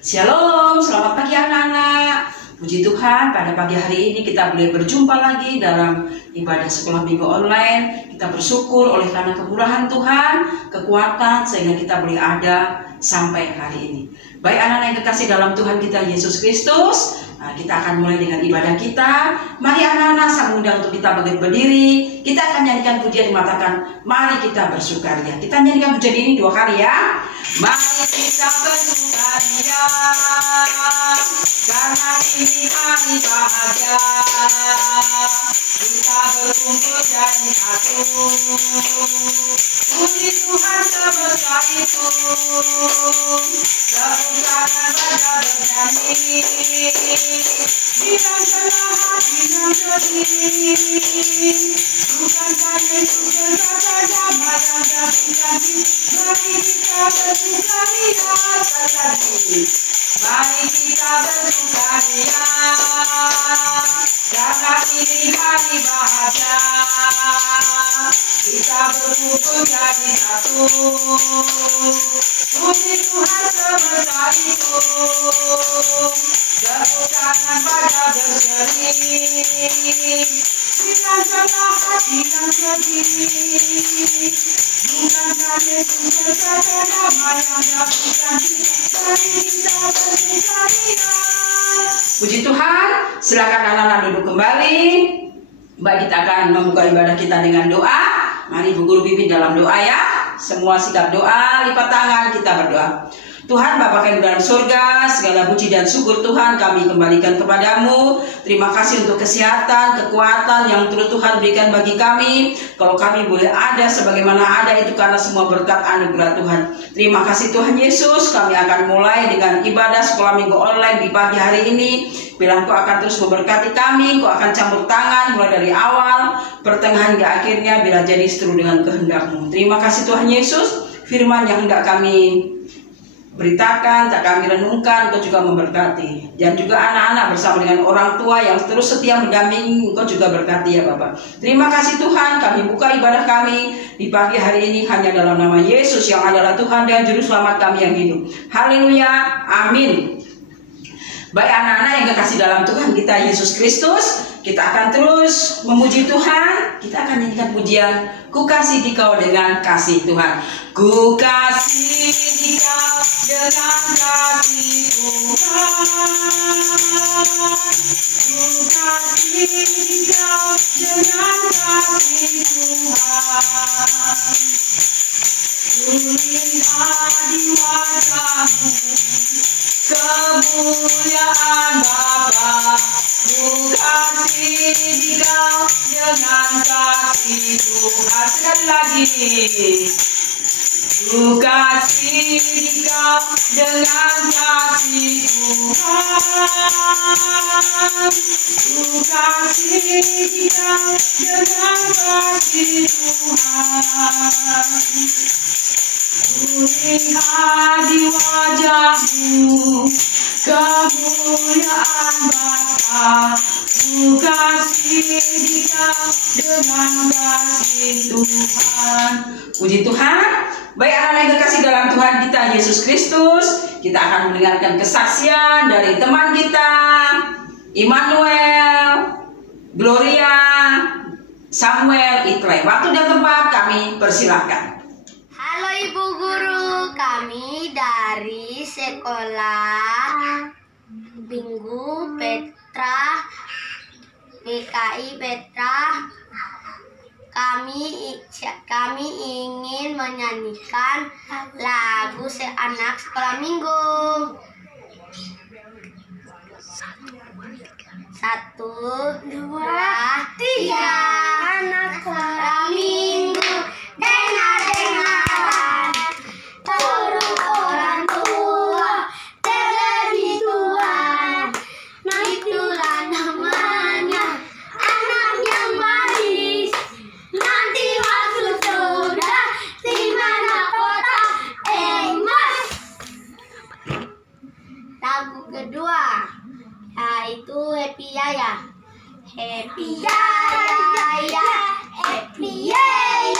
Shalom, selamat pagi anak-anak. Puji Tuhan, pada pagi hari ini kita boleh berjumpa lagi dalam ibadah sekolah minggu online. Kita bersyukur oleh karena kemurahan Tuhan, kekuatan, sehingga kita boleh ada sampai hari ini. Baik anak-anak yang kekasih dalam Tuhan kita Yesus Kristus, kita akan mulai dengan ibadah kita. Mari anak-anak, saya undang untuk kita berdiri. Kita akan nyanyikan pujian yang mengatakan, mari kita bersukaria. Kita nyanyikan pujian ini 2 kali ya. Mari kita bersukaria, karena ini hari bahagia. Kita berkumpul jadi satu, puji Tuhan sebesar itu. Tepuk tangan pada bernyanyi, hilangkanlah hati yang sedih. Bukankah Yesus berkata damai yang jatuh janji. Mari kita bersukaria sekali. Mari kita bersukaria, karena ini hari bahagia. Kita berkumpul jadi satu, puji Tuhan sebesar itu. Tepuk tangan pada berseri, hilangkanlah hati yang sedih. Bukankah Yesus berkata damai yang jatuh janji. Mari kita bersukaria. Puji Tuhan, silakan anak-anak duduk kembali. Baik, kita akan membuka ibadah kita dengan doa. Mari Bu Guru pimpin dalam doa ya. Semua sikap doa, lipat tangan, kita berdoa. Tuhan Bapa kami dalam surga, segala puji dan syukur Tuhan kami kembalikan kepadamu. Terima kasih untuk kesehatan, kekuatan yang terus Tuhan berikan bagi kami. Kalau kami boleh ada sebagaimana ada itu karena semua berkat anugerah Tuhan. Terima kasih Tuhan Yesus. Kami akan mulai dengan ibadah sekolah minggu online di pagi hari ini. Bila Engkau akan terus memberkati kami, Engkau akan campur tangan mulai dari awal, pertengahan hingga akhirnya bila jadi seturut dengan kehendak-Mu. Terima kasih Tuhan Yesus. Firman yang hendak kami beritakan, tak kami renungkan, Engkau juga memberkati. Dan juga anak-anak bersama dengan orang tua yang terus setia mendampingi, Engkau juga berkati ya Bapak. Terima kasih Tuhan, kami buka ibadah kami di pagi hari ini hanya dalam nama Yesus yang adalah Tuhan dan Juru Selamat kami yang hidup. Haleluya, amin. Baik anak-anak yang kekasih dalam Tuhan kita Yesus Kristus, kita akan terus memuji Tuhan. Kita akan nyanyikan pujian, Ku kasih dikau dengan kasih Tuhan. Ku kasih dikau dengan kasih Tuhan. Ku kasih dikau dengan kasih Tuhan. Ku lihat di wajah-Mu kemuliaan Bapa. Ku kasih dikau dengan kasih Tuhan. Sekali lagi. Ku kasih dikau dengan kasih Tuhan. Ku kasih dikau dengan kasih Tuhan. Ku lihat di wajah-Mu kemuliaan Bapa. Ku kasih dikau dengan kasih Tuhan. Puji Tuhan. Baik anak-anak yang kekasih dalam Tuhan kita Yesus Kristus, kita akan mendengarkan kesaksian dari teman kita Immanuel, Gloria, Samuel, Iklay. Waktu dan tempat kami persilahkan. Halo Ibu Guru, kami dari sekolah Minggu Petra PKI Petra. Kami ingin menyanyikan lagu anak sekolah minggu. 1, 2, 3. Anak sekolah minggu, dengar-dengar, turun orang tua, terlebih tua. Itulah namanya, anak yang manis. Nanti masuk surga, di mana kota emas. Lagu kedua yaitu Happy Yaya. Happy Yaya, Happy Yaya.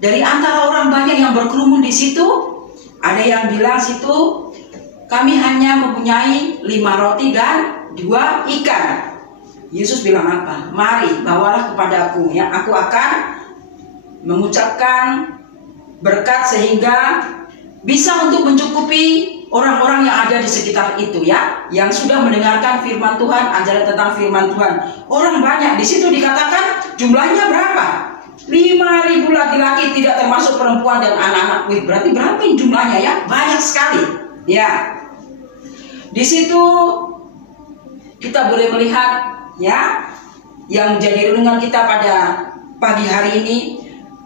dari antara orang banyak yang berkerumun di situ, ada yang bilang situ, kami hanya mempunyai 5 roti dan 2 ikan. Yesus bilang apa? Mari bawalah kepadaku, ya, aku akan mengucapkan berkat sehingga bisa untuk mencukupi orang-orang yang ada di sekitar itu, ya, yang sudah mendengarkan firman Tuhan, ajaran tentang firman Tuhan. Orang banyak di situ, dikatakan jumlahnya berapa? 5.000 laki-laki, tidak termasuk perempuan dan anak-anak. Wih, berarti berapa jumlahnya, ya? Banyak sekali, ya. Di situ kita boleh melihat, ya, yang jadi renungan kita pada pagi hari ini.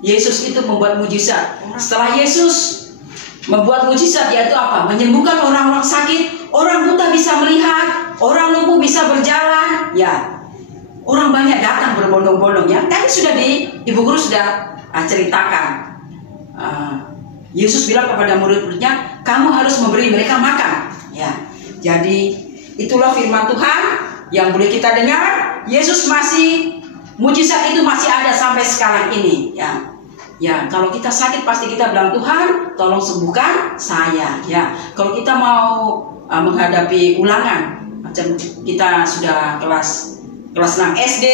Yesus itu membuat mujizat. Setelah Yesus membuat mujizat, yaitu apa? Menyembuhkan orang-orang sakit, orang buta bisa melihat, orang lumpuh bisa berjalan, ya. Orang banyak datang berbondong-bondong, ya. Tadi sudah Ibu Guru sudah ceritakan. Yesus bilang kepada murid-muridnya, kamu harus memberi mereka makan, ya. Jadi itulah firman Tuhan yang boleh kita dengar. Yesus masih, mujizat itu masih ada sampai sekarang ini, ya. Ya, kalau kita sakit pasti kita bilang, Tuhan tolong sembuhkan saya, ya. Kalau kita mau menghadapi ulangan, macam kita sudah kelas 6 SD,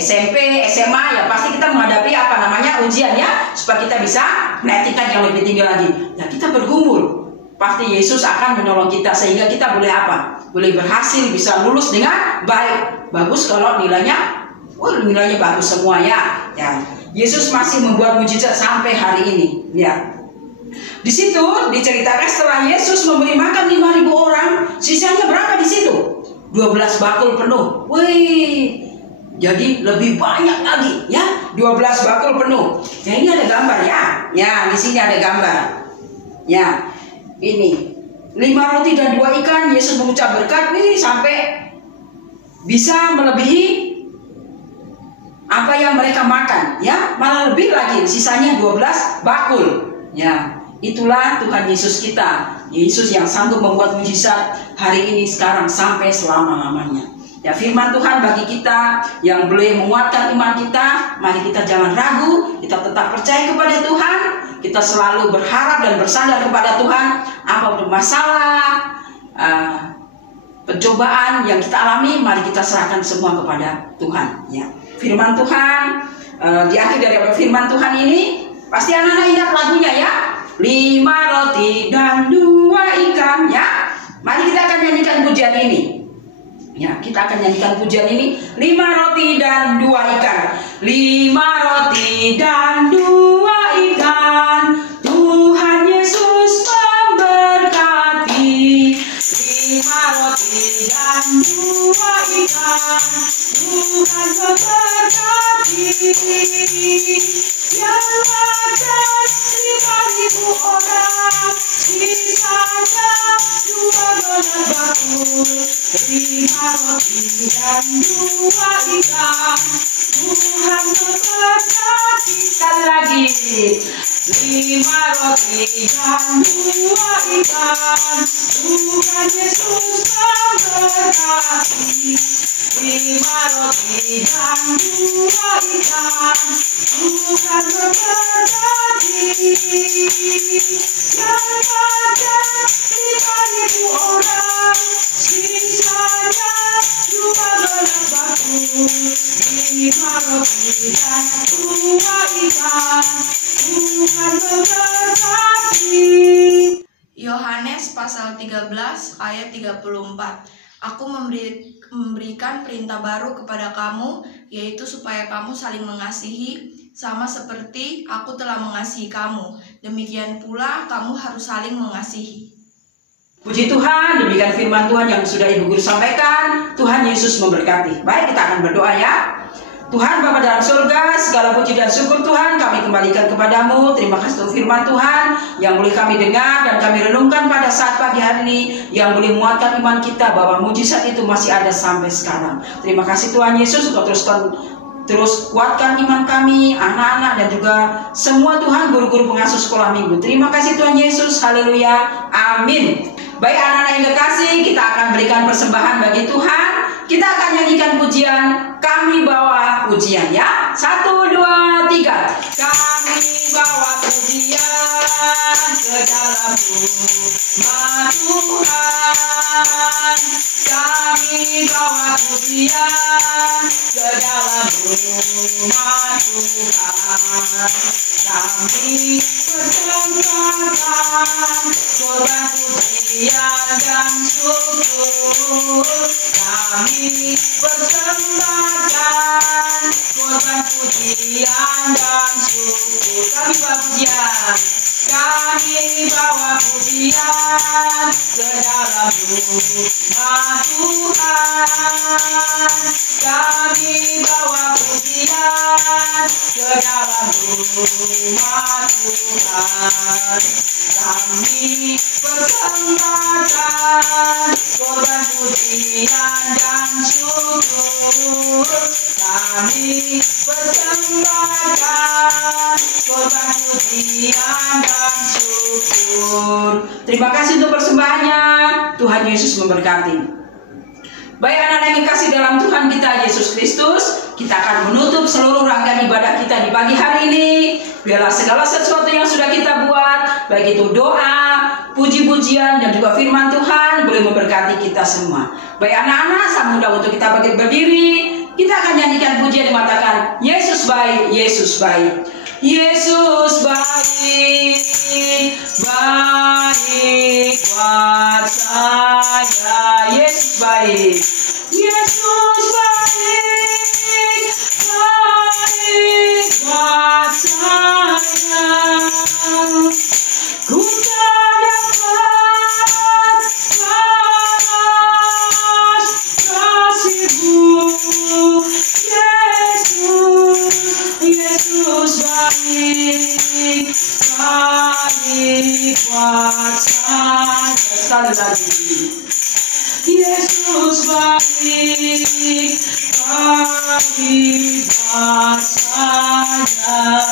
SMP, SMA, ya pasti kita menghadapi apa namanya ujian, ya, supaya kita bisa naik tingkat yang lebih tinggi lagi. Ya, kita bergumul, pasti Yesus akan menolong kita sehingga kita boleh apa? Boleh berhasil, bisa lulus dengan baik. Bagus kalau nilainya, nilainya bagus semua, ya. Ya, Yesus masih membuat mujizat sampai hari ini, ya. Di situ diceritakan setelah Yesus memberi makan 5.000 orang, sisanya berapa di situ? 12 bakul penuh. Wih, jadi lebih banyak lagi, ya. 12 bakul penuh. Ya, ini ada gambar, ya. Ya, di sini ada gambar. Ya, ini 5 roti dan 2 ikan. Yesus mengucap berkat, sampai bisa melebihi apa yang mereka makan, ya. Malah lebih lagi, sisanya 12 bakul, ya. Itulah Tuhan Yesus kita, Yesus yang sanggup membuat mujizat hari ini, sekarang, sampai selama-lamanya. Ya, firman Tuhan bagi kita yang boleh menguatkan iman kita. Mari kita jangan ragu, kita tetap percaya kepada Tuhan, kita selalu berharap dan bersandar kepada Tuhan. Apapun masalah, pencobaan yang kita alami, mari kita serahkan semua kepada Tuhan, ya. Firman Tuhan, di akhir dari firman Tuhan ini, pasti anak-anak ingat lagunya, ya. 5 roti dan 2 ikan, ya. Mari kita akan nyanyikan pujian ini. Ya, kita akan nyanyikan pujian ini. 5 roti dan 2 ikan. 5 roti dan 2 ikan. Tuhan Yesus memberkati. 5 roti dan 2 ikan. Tuhan memberkati. Yang ada 5.000 orang, sisanya 12 bakul. 5 roti dan 2 ikan. Tuhan memberkati. Sekali lagi. 5 roti dan 2 ikan. Tuhan Yesus memberkati. 5 roti dan 2 ikan. Tuhan memberkati. Yang ada 5.000 orang, sisanya 12 bakul. 5 roti dan 2 ikan. Tuhan memberkati. Yohanes pasal 13 ayat 34. Aku memberikan perintah baru kepada kamu, yaitu supaya kamu saling mengasihi, sama seperti aku telah mengasihi kamu. Demikian pula kamu harus saling mengasihi. Puji Tuhan, demikian firman Tuhan yang sudah Ibu Guru sampaikan. Tuhan Yesus memberkati. Baik, kita akan berdoa, ya. Tuhan Bapa dalam surga, segala puji dan syukur Tuhan kami kembalikan kepadamu. Terima kasih untuk firman Tuhan yang boleh kami dengar dan kami renungkan pada saat pagi hari ini, yang boleh menguatkan iman kita bahwa mujizat itu masih ada sampai sekarang. Terima kasih Tuhan Yesus, Engkau terus kuatkan iman kami, anak-anak dan juga semua Tuhan guru-guru pengasuh sekolah minggu. Terima kasih Tuhan Yesus, haleluya, amin. Baik anak-anak yang kekasih, kita akan berikan persembahan bagi Tuhan. Kita akan nyanyikan pujian, kami bawa pujian, ya. 1, 2, 3. Kami bawa pujian ke dalam rumah Tuhan. Kami bawa pujian ke dalam rumah Tuhan. Kami persembahkan korban pujian dan syukur. Kami persembahkan korban pujian dan syukur. Kami bawa pujian. Kami bawa pujian ke dalam rumah Tuhan. Kami bawa pujian ke dalam rumah Tuhan. Kami persembahkan korban pujian dan syukur. Kami persembahkan korban pujian dan syukur. Terima kasih untuk persembahannya. Tuhan Yesus memberkati. Baik anak-anak yang dikasih dalam Tuhan kita Yesus Kristus, kita akan menutup seluruh rangkaian ibadah kita di pagi hari ini. Biarlah segala sesuatu yang sudah kita buat, baik itu doa, puji-pujian, dan juga firman Tuhan, boleh memberkati kita semua. Baik anak-anak, saya undang untuk kita berdiri. Kita akan nyanyikan pujian yang mengatakan, Yesus baik, Yesus baik. Yesus baik, baik buat saya. Yesus baik, Yesus baik, baik buat saya. Ku tak dapat balas kasih-Mu, Yesus, Yesus baik, baik buat saya. Sekali lagi, Yesus baik, baik buat saya.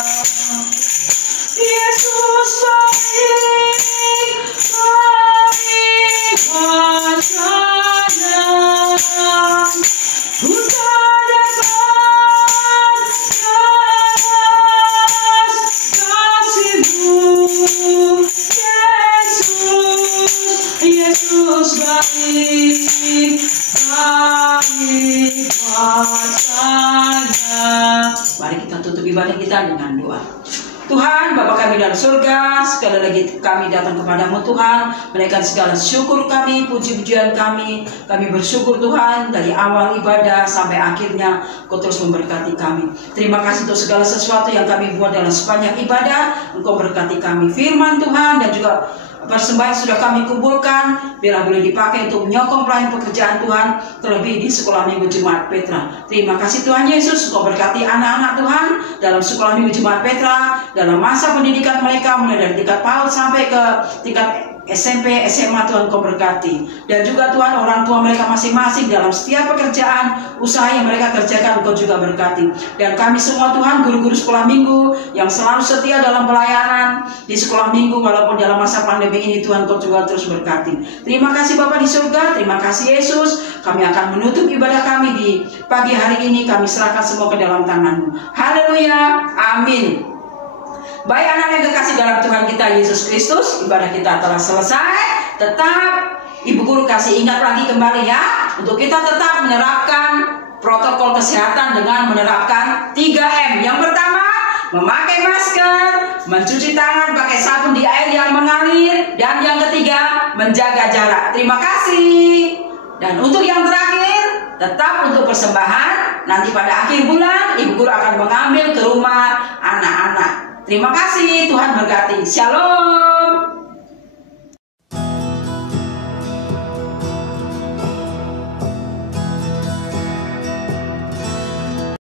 Yesus baik, baik buat saya. Ku tak dapat balas kasih-Mu, Yesus, Yesus baik, baik buat saya. Mari kita tutup ibadah kita dengan doa. Tuhan, Bapa kami dalam surga, sekali lagi kami datang kepadamu Tuhan, menaikkan segala syukur kami, puji-pujian kami. Kami bersyukur Tuhan, dari awal ibadah sampai akhirnya Kau terus memberkati kami. Terima kasih untuk segala sesuatu yang kami buat dalam sepanjang ibadah. Engkau berkati kami, firman Tuhan dan juga persembahan sudah kami kumpulkan, biarlah boleh dipakai untuk menyokong pelayan pekerjaan Tuhan, terlebih di sekolah minggu Jemaat Petra. Terima kasih Tuhan Yesus, Kau berkati anak-anak Tuhan dalam sekolah minggu Jemaat Petra, dalam masa pendidikan mereka mulai dari tingkat PAUD sampai ke tingkat SMP, SMA. Tuhan Kau berkati. Dan juga Tuhan orang tua mereka masing-masing dalam setiap pekerjaan, usaha yang mereka kerjakan, Kau juga berkati. Dan kami semua Tuhan, guru-guru sekolah minggu yang selalu setia dalam pelayanan di sekolah minggu, walaupun dalam masa pandemi ini Tuhan Kau juga terus berkati. Terima kasih Bapa di surga, terima kasih Yesus. Kami akan menutup ibadah kami di pagi hari ini, kami serahkan semua ke dalam tangan-Mu. Haleluya, amin. Baik anak yang kekasih dalam Tuhan kita Yesus Kristus, ibadah kita telah selesai. Tetap Ibu Guru kasih ingat lagi kembali ya, untuk kita tetap menerapkan protokol kesehatan dengan menerapkan 3M. Yang pertama, memakai masker, mencuci tangan pakai sabun di air yang mengalir, dan yang ketiga, menjaga jarak. Terima kasih. Dan untuk yang terakhir, tetap untuk persembahan, nanti pada akhir bulan Ibu Guru akan mengambil ke rumah anak-anak. Terima kasih, Tuhan berkati. Shalom.